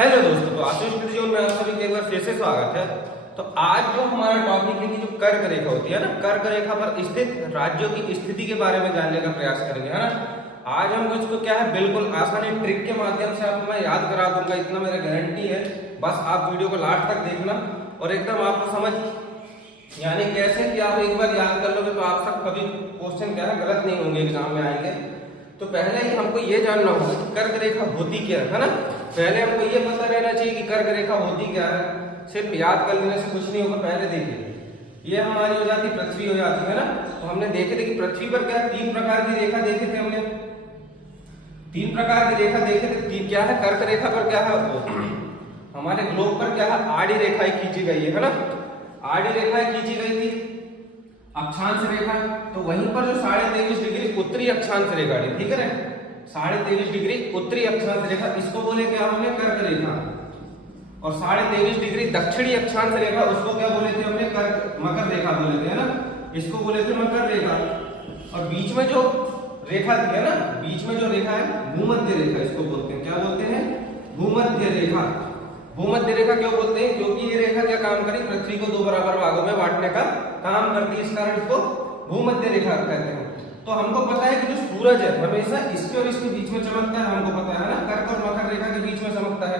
Hello दोस्तों, तो आशीष video में आप सभी का एक बार फिर से स्वागत है। तो आज जो हमारा टॉपिक है कि जो कर्क रेखा होती है ना, कर्क रेखा पर स्थित राज्यों की स्थिति के बारे में जानने का प्रयास करेंगे, है ना। आज हम इसको क्या है बिल्कुल आसानी ट्रिक के माध्यम से आपको मैं याद करा दूंगा, इतना मेरा गारंटी है। बस आप वीडियो को लास्ट तक देखना और एकदम आपको समझ यानी कैसे कि आप एक बार याद कर लोगे तो आप सब कभी क्वेश्चन क्या है गलत नहीं होंगे, एग्जाम में आएंगे। तो पहले ही हमको ये जानना होगा कि कर्क रेखा होती क्या है ना। पहले हमको ये पता रहना चाहिए कि कर्क रेखा होती क्या है। सिर्फ याद कर लेने से कुछ नहीं होगा। पहले देखिए, ये हमारी हो जाती पृथ्वी हो जाती है ना। तो हमने देखे थे कि पृथ्वी पर क्या तीन प्रकार की रेखा देखे थे हमने, तीन प्रकार की रेखा देखे थे। तीन क्या है, कर्क रेखा पर क्या है हमारे ग्लोब पर क्या है आड़ी रेखाएं खींची गई है ना। आड़ी रेखाएं खींची गई थी, अक्षांश रेखा। तो वहीं पर जो 23.5 डिग्री उत्तरी अक्षांश रेखा थी, ठीक है ना, 23.5 डिग्री उत्तरी अक्षांश रेखा, इसको बोले क्या हमने कर्क रेखा। और 23.5 डिग्री दक्षिणी अक्षांश रेखा, उसको क्या बोले थे हमने मकर रेखा बोले थे, है ना। इसको बोले थे मकर रेखा। और बीच में जो रेखा थी है ना, बीच में जो रेखा है भूमध्य रेखा, इसको बोलते हैं, क्या बोलते हैं, भूमध्य रेखा। भूमध्य रेखा क्यों बोलते हैं, क्योंकि ये रेखा क्या काम करी, पृथ्वी को दो बराबर भागों में बांटने का काम करती है, इस कारण इसको भूमध्य रेखा कहते हैं। तो हमको पता है कि जो सूरज है हमेशा इसके और इसके बीच में चमकता है, हमको पता है ना, कर्क और मकर रेखा के बीच में चमकता है।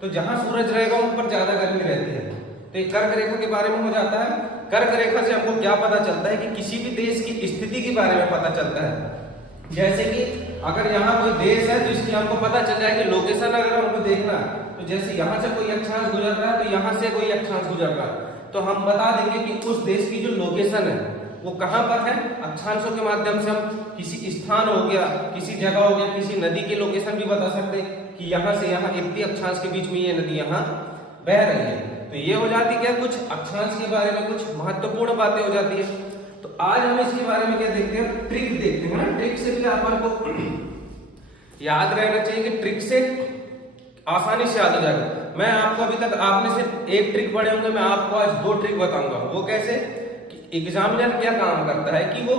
तो जहां सूरज रहेगा उन पर ज्यादा गर्मी रहती है। तो ये कर्क रेखा के बारे में हो जाता है। कर्क रेखा से हमको क्या पता चलता है कि किसी भी देश की स्थिति के बारे में पता चलता है। जैसे कि अगर यहाँ कोई देश है तो इसकी हमको पता चल जाए कि लोकेशन अगर हमको देखना, तो जैसे यहाँ से कोई अक्षांश गुजर रहा है तो यहाँ से कोई अक्षांश गुजर रहा है, तो हम बता देंगे कि उस देश की जो लोकेशन है वो कहाँ पर है। अक्षांशों के माध्यम से हम किसी स्थान हो गया, किसी जगह हो गया, किसी नदी की लोकेशन भी बता सकते हैं कि यहाँ से यहाँ इतनी अक्षांश के बीच में ये नदी यहाँ बह रही है। तो ये हो जाती क्या, कुछ अक्षांश के बारे में कुछ महत्वपूर्ण बातें हो जाती है। तो आज हम इसके बारे में क्या देखते हैं, ट्रिक देखते हैं ना। ट्रिक से भी अपन को याद रहना चाहिए कि ट्रिक से आसानी से याद हो जाएगा। मैं आपको अभी तक आपने सिर्फ एक ट्रिक पढ़े होंगे, मैं आपको आज दो ट्रिक बताऊंगा। वो कैसे कि एग्जामिनर क्या काम करता है कि वो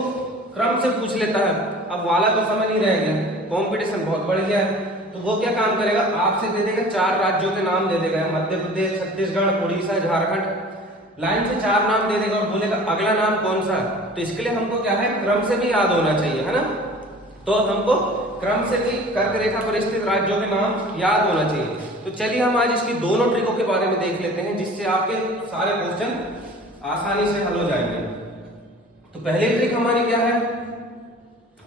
क्रम से पूछ लेता है। अब वाला तो समय नहीं रह गया, कंपटीशन बहुत बढ़ गया है। तो वो क्या काम करेगा, आपसे दे देगा 4 राज्यों के नाम दे देगा, मध्य प्रदेश, छत्तीसगढ़, उड़ीसा, झारखंड, लाइन से 4 नाम दे देगा और बोलेगा अगला नाम कौन सा है। तो इसके लिए हमको क्या है, क्रम से भी याद होना चाहिए, है ना। तो हमको क्रम से भी कर्क रेखा पर स्थित राज्यों के नाम याद होना चाहिए। तो चलिए हम आज इसकी दोनों ट्रिकों के बारे में देख लेते हैं, जिससे आपके सारे क्वेश्चन आसानी से हल हो जाएंगे। तो पहली ट्रिक हमारी क्या है,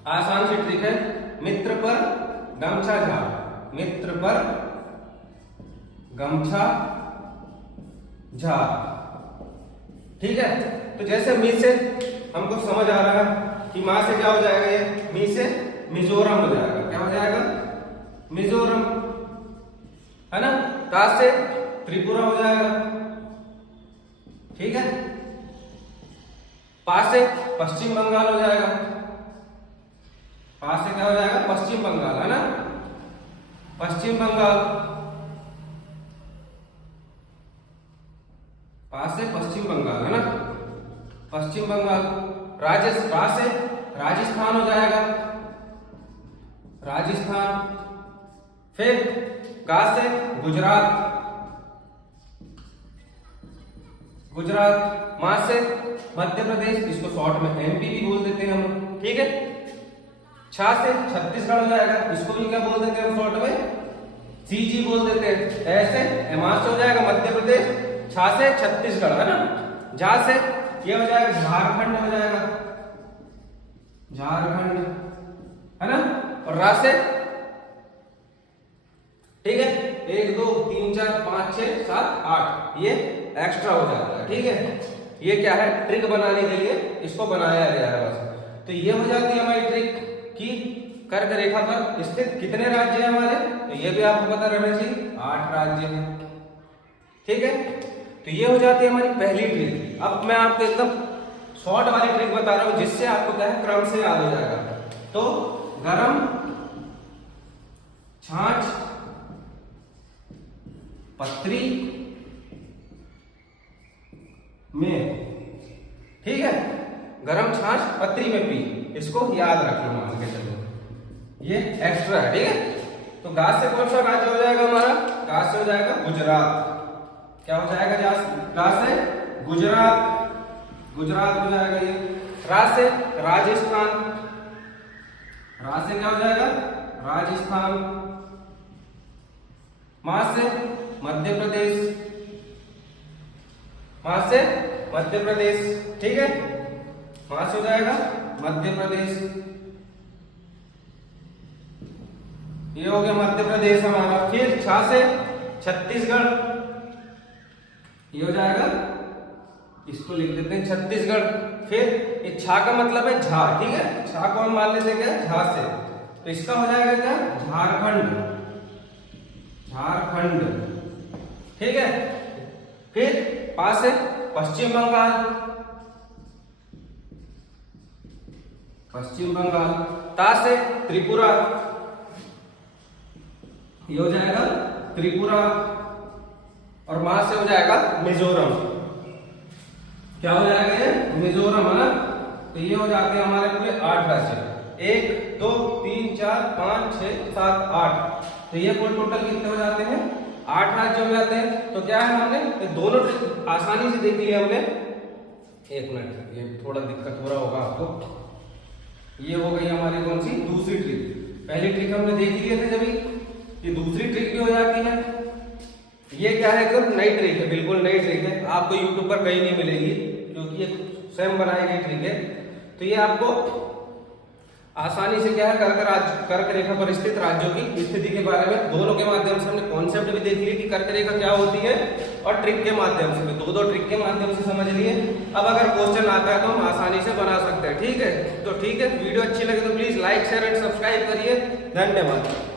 आसान सी ट्रिक है, मित्र पर गमछा झाड़। मित्र पर गमछा झाड़, ठीक है। तो जैसे मी से हमको समझ आ रहा है कि मां से क्या हो जाएगा, ये मी से मिजोरम हो जाएगा। क्या हो जाएगा, मिजोरम, है ना। ता से त्रिपुरा हो जाएगा, ठीक है। पा से पश्चिम बंगाल हो जाएगा। पा से क्या हो जाएगा, पश्चिम बंगाल, है ना, पश्चिम बंगाल। पा से पश्चिम बंगाल, है ना, पश्चिम बंगाल। रा से राजस्थान हो जाएगा, राजस्थान। फिर गा से गुजरात, गुजरात। मां से मध्य प्रदेश, इसको शॉर्ट में एमपी भी बोल देते हैं हम, ठीक है। छा से छत्तीसगढ़ हो जाएगा, इसको भी क्या बोल देते हैं हम शॉर्ट में, सीजी बोल देते हैं। ऐसे मां से हो जाएगा मध्य प्रदेश, छा से छत्तीसगढ़, है ना। झा से ये हो जाएगा झारखंड हो जाएगा, झारखंड, है ना। और रा से, ठीक है, 1 2 3 4 5 6 7 8 ये एक्स्ट्रा हो जाता है, ठीक है। ये क्या है, ट्रिक बनाने के लिए इसको बनाया गया है बस। तो ये हो जाती है हमारी ट्रिक कि कर्क रेखा पर स्थित कितने राज्य हैं हमारे। तो ये भी आपको पता रहना चाहिए, 8 राज्य हैं, ठीक है। तो ये हो जाती है हमारी पहली ट्रिक। अब मैं आपको एकदम शॉर्ट वाली ट्रिक बता रहा हूं, जिससे आपको क्या है क्रम से याद हो जाएगा। तो गरम छाछ पत्री में, ठीक है, गरम छाछ पत्री में पी, इसको याद रखना, मान के चलो ये एक्स्ट्रा है, ठीक है। तो गा से कौन सा राज्य हो जाएगा हमारा, गा से हो जाएगा गुजरात। क्या हो जाएगा? रा से गुजरात, गुजरात हो जाएगा ये। रा से राजस्थान, रा से क्या हो जाएगा? राजस्थान। मा से मध्य प्रदेश, मा से मध्य प्रदेश, ठीक है। मा से हो जाएगा मध्य प्रदेश, ये हो गया मध्य प्रदेश हमारा। फिर छा से छत्तीसगढ़, ये हो जाएगा, इसको लिख देते हैं छत्तीसगढ़। फिर ये छा का मतलब है झा, ठीक है। छा को हम मान लेते हैं क्या? झा से, तो इसका हो जाएगा क्या? झारखंड, झारखंड, ठीक है। फिर पा से पश्चिम बंगाल, पश्चिम बंगाल। ता से त्रिपुरा, ये हो जाएगा त्रिपुरा। और मा से हो जाएगा मिजोरम। क्या हो जाएगा ये? मिजोरम, है ना। तो ये हो जाते हैं हमारे पूरे 8 राज्य। 1 2 3 4 5 6 7 8। तो ये कुल टोटल कितने हो जाते हैं? 8 राज्य हो जाते हैं। तो क्या है, हमने ये दोनों ट्रिक आसानी से देख लिया हमने। एक मिनट, ये थोड़ा दिक्कत हो रहा होगा आपको। ये हो गई हमारी कौन सी? दूसरी ट्रिक। पहली ट्रिक हमने देख लिए थे जब, ये दूसरी ट्रिक भी हो जाती है। ये क्या है? एकदम नई ट्रिक है, बिल्कुल नई ट्रिक है, आपको यूट्यूब पर कहीं नहीं मिलेगी, क्योंकि ये स्वयं बनाई गई ट्रिक है। तो ये आपको आसानी से क्या है, कर्क रेखा पर स्थित राज्यों की स्थिति के बारे में दोनों के माध्यम से हमने कॉन्सेप्ट भी देख लिए कि कर्क रेखा क्या होती है, और ट्रिक के माध्यम से, दो ट्रिक के माध्यम से समझ लिए। अब अगर क्वेश्चन आता है तो हम आसानी से बना सकते हैं, ठीक है। तो ठीक है, वीडियो अच्छी लगे तो please like share and subscribe करिए। धन्यवाद।